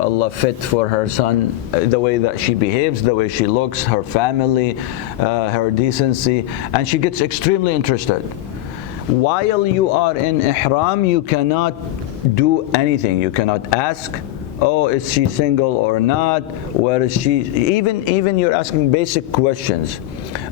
Allah fit for her son, the way that she behaves, the way she looks, her family, her decency, and she gets extremely interested. While you are in ihram, you cannot do anything. You cannot ask, oh, is she single or not? Where is she? Even you're asking basic questions.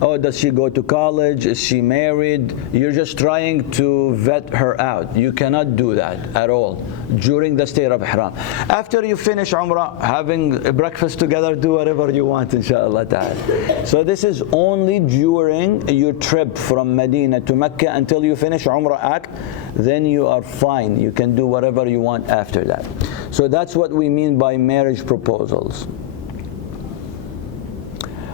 Oh, does she go to college? Is she married? You're just trying to vet her out. You cannot do that at all during the state of ihram. After you finish Umrah, having breakfast together, do whatever you want, inshallah ta'ala. So this is only during your trip from Medina to Mecca until you finish Umrah act. Then you are fine. You can do whatever you want after that. So that's what we mean by marriage proposals.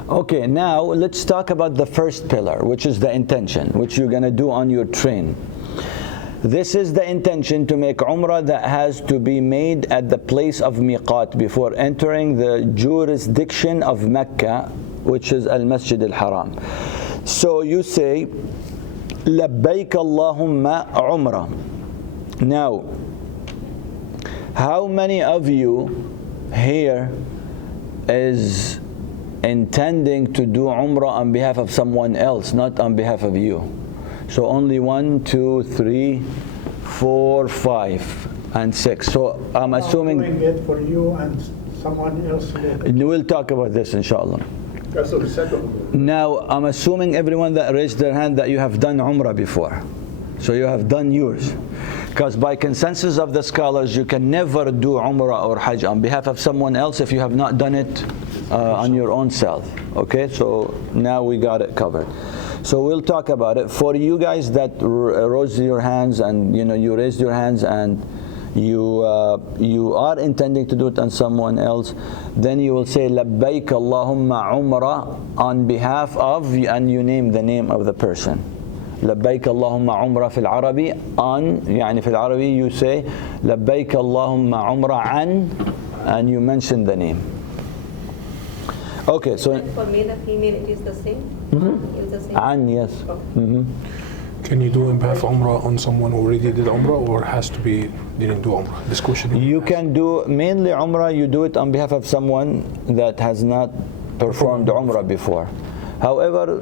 Okay, now let's talk about the first pillar, which is the intention, which you're going to do on your train. This is the intention to make Umrah that has to be made at the place of miqat before entering the jurisdiction of Mecca, which is Al-Masjid Al-Haram. So you say, Labbaik Allahumma Umrah. Now, how many of you here is intending to do Umrah on behalf of someone else, not on behalf of you? So only 1, 2, 3, 4, 5, and 6. So I'm assuming doing it for you and someone else later. We'll talk about this, inshallah. That's the second one. Now I'm assuming everyone that raised their hand that you have done Umrah before. So you have done yours. Because by consensus of the scholars, you can never do Umrah or Hajj on behalf of someone else if you have not done it on your own self. Okay, so now we got it covered. So we'll talk about it. For you guys that raised your hands and you raised your hands and you are intending to do it on someone else, then you will say Labbaik Allahumma Umrah on behalf of, and you name the name of the person. لبيك اللهم عمرة في العربي عن يعني في العربي you say لبيك اللهم عمرة عن and you mention the name. Okay, so for male and female it is the same? It's the same? عن, yes. Can you do in behalf Umrah on someone who already did Umrah, or has to be didn't do Umrah? This question. You can do mainly Umrah, you do it on behalf of someone that has not performed Umrah before. However,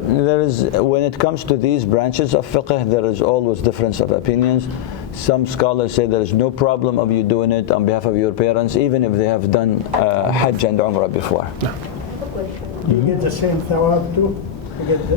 when it comes to these branches of fiqh, there is always difference of opinions. Some scholars say there is no problem of you doing it on behalf of your parents, even if they have done Hajj and Umrah before. I have a question. You get the same thawab too? You get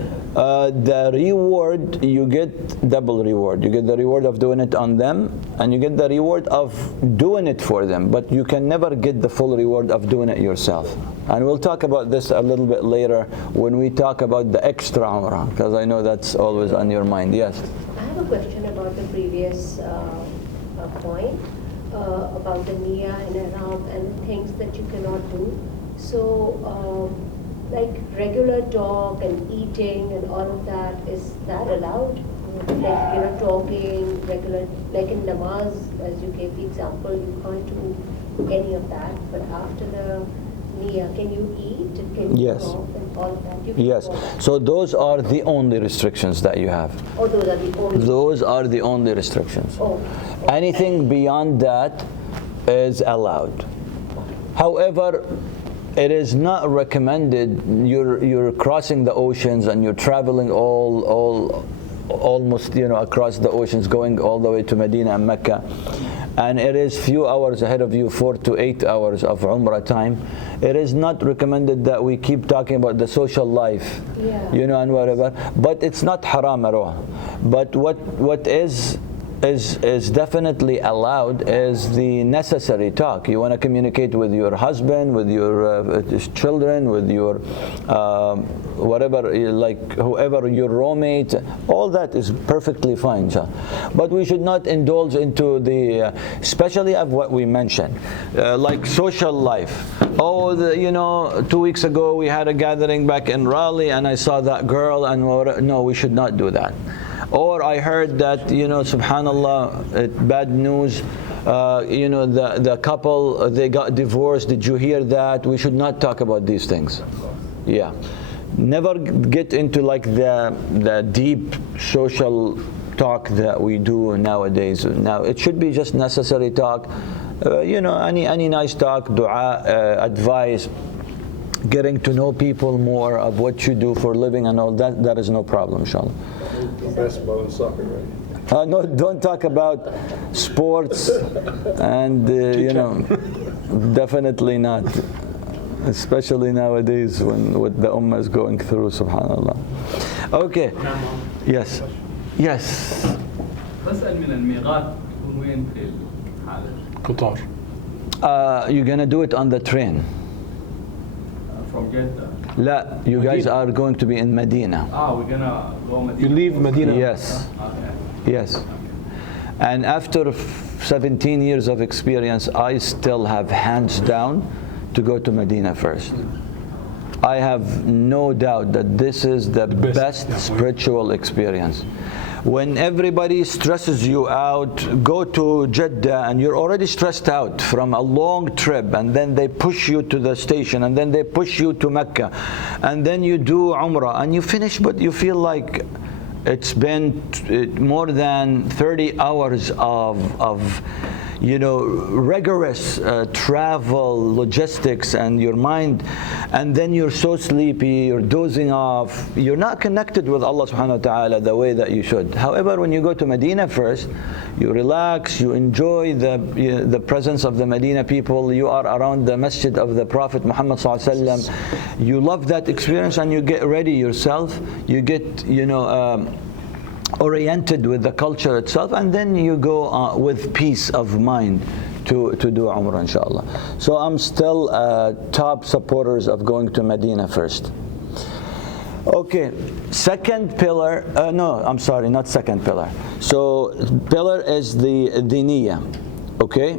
the reward, you get double reward. You get the reward of doing it on them, and you get the reward of doing it for them, but you can never get the full reward of doing it yourself. And we'll talk about this a little bit later when we talk about the extra Umrah, because I know that's always on your mind. Yes? I have a question about the previous point about the Niyyah and Ihram and things that you cannot do. So, like regular talk and eating and all of that, is that allowed? Like, talking, regular, like in namaz, as you gave the example, you can't do any of that, but after the Niyyah, can you eat? Can you Yes. talk and all of that? You can Yes. do all that. So those are the only restrictions that you have. Oh, those are the only. Those are the only restrictions. Oh. Anything beyond that is allowed. However, it is not recommended. You're crossing the oceans and you're traveling almost across the oceans, going all the way to Medina and Mecca, and it is few hours ahead of you, 4 to 8 hours of Umrah time. It is not recommended that we keep talking about the social life, and whatever. But it's not haram at all. But what is definitely allowed is the necessary talk. You want to communicate with your husband, with your children, with your whatever, like whoever your roommate, all that is perfectly fine. But we should not indulge into the, especially of what we mentioned, like social life. Oh, 2 weeks ago we had a gathering back in Raleigh and I saw that girl, and no, we should not do that. Or I heard that, subhanallah, bad news, the couple, they got divorced. Did you hear that? We should not talk about these things. Yeah. Never get into like the deep social talk that we do nowadays. Now, it should be just necessary talk. any nice talk, dua, advice, getting to know people more of what you do for a living and all that, that is no problem, inshallah. Basketball and soccer, right? No, don't talk about sports and, definitely not. Especially nowadays when what the ummah is going through, subhanallah. Okay. Yes. Yes. بسأل من الميقات يكون وين في الحالة؟ قطار. You're gonna do it on the train. From Jeddah. La, you guys Medina. are going to be in Medina. We're gonna go Medina. You leave Medina. Yes. Okay. Yes. And after 17 years of experience, I still have hands down to go to Medina first. I have no doubt that this is the best yeah, spiritual experience. When everybody stresses you out, go to Jeddah and you're already stressed out from a long trip, and then they push you to the station, and then they push you to Mecca, and then you do Umrah and you finish, but you feel like it's been more than 30 hours of rigorous travel, logistics, and your mind, and then you're so sleepy, you're dozing off, you're not connected with Allah subhanahu wa ta'ala the way that you should. However, when you go to Medina first, you relax, you enjoy the presence of the Medina people, you are around the masjid of the Prophet Muhammad sallallahu alaihi wasallam, you love that experience, and you get ready yourself, you get oriented with the culture itself, and then you go with peace of mind to do Umrah, inshallah. So I'm still top supporters of going to Medina first. Okay, second pillar, no, I'm sorry, not second pillar. So pillar is the niyyah, okay? I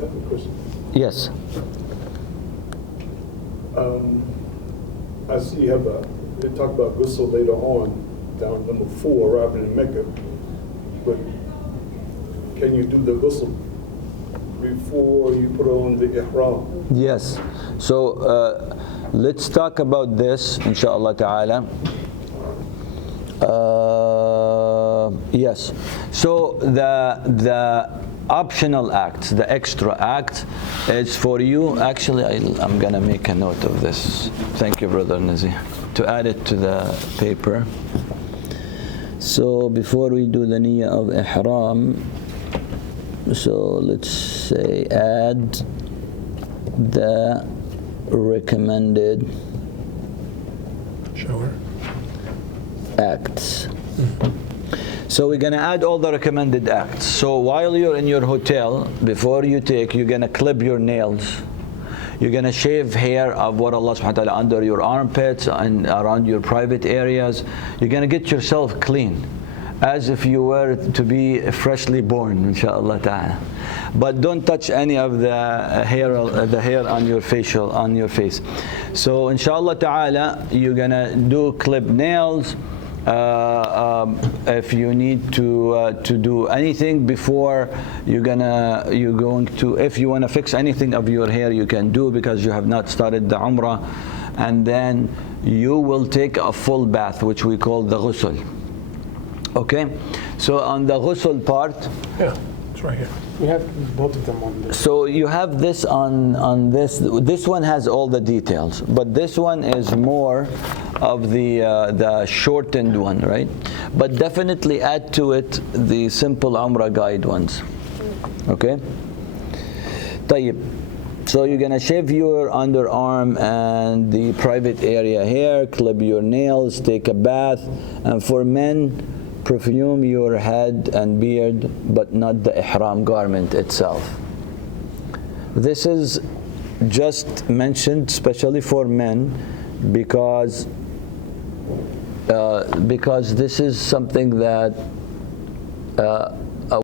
have a question. Yes. I see you have they talk about ghusl later on, down number 4, arriving in Mecca. But can you do the ghusl before you put on the ihram? Yes. So let's talk about this, inshallah ta'ala. Yes. So the optional acts, the extra act, is for you. Actually, I'm gonna make a note of this. Thank you, Brother Nazi, to add it to the paper. So before we do the niyyah of ihram, so let's say add the recommended Shower. acts. So we're gonna add all the recommended acts. So while you're in your hotel, before you take, you're gonna clip your nails. You're gonna shave hair of what Allah subhanahu wa ta'ala under your armpits and around your private areas. You're gonna get yourself clean, as if you were to be freshly born, inshaAllah ta'ala. But don't touch any of the hair on your face. So inshaAllah ta'ala, you're gonna do clip nails. If you need to do anything before if you want to fix anything of your hair, you can do, because you have not started the Umrah. And then you will take a full bath, which we call the ghusl. Okay, so on the ghusl part, Yeah, it's right here. We have both of them on this. so you have this on this. This one has all the details, but this one is more of the shortened one, right? But definitely add to it the simple Umrah guide ones. Okay? طيب. So you're gonna shave your underarm and the private area here, clip your nails, take a bath, and for men, perfume your head and beard, but not the ihram garment itself. This is just mentioned especially for men because this is something that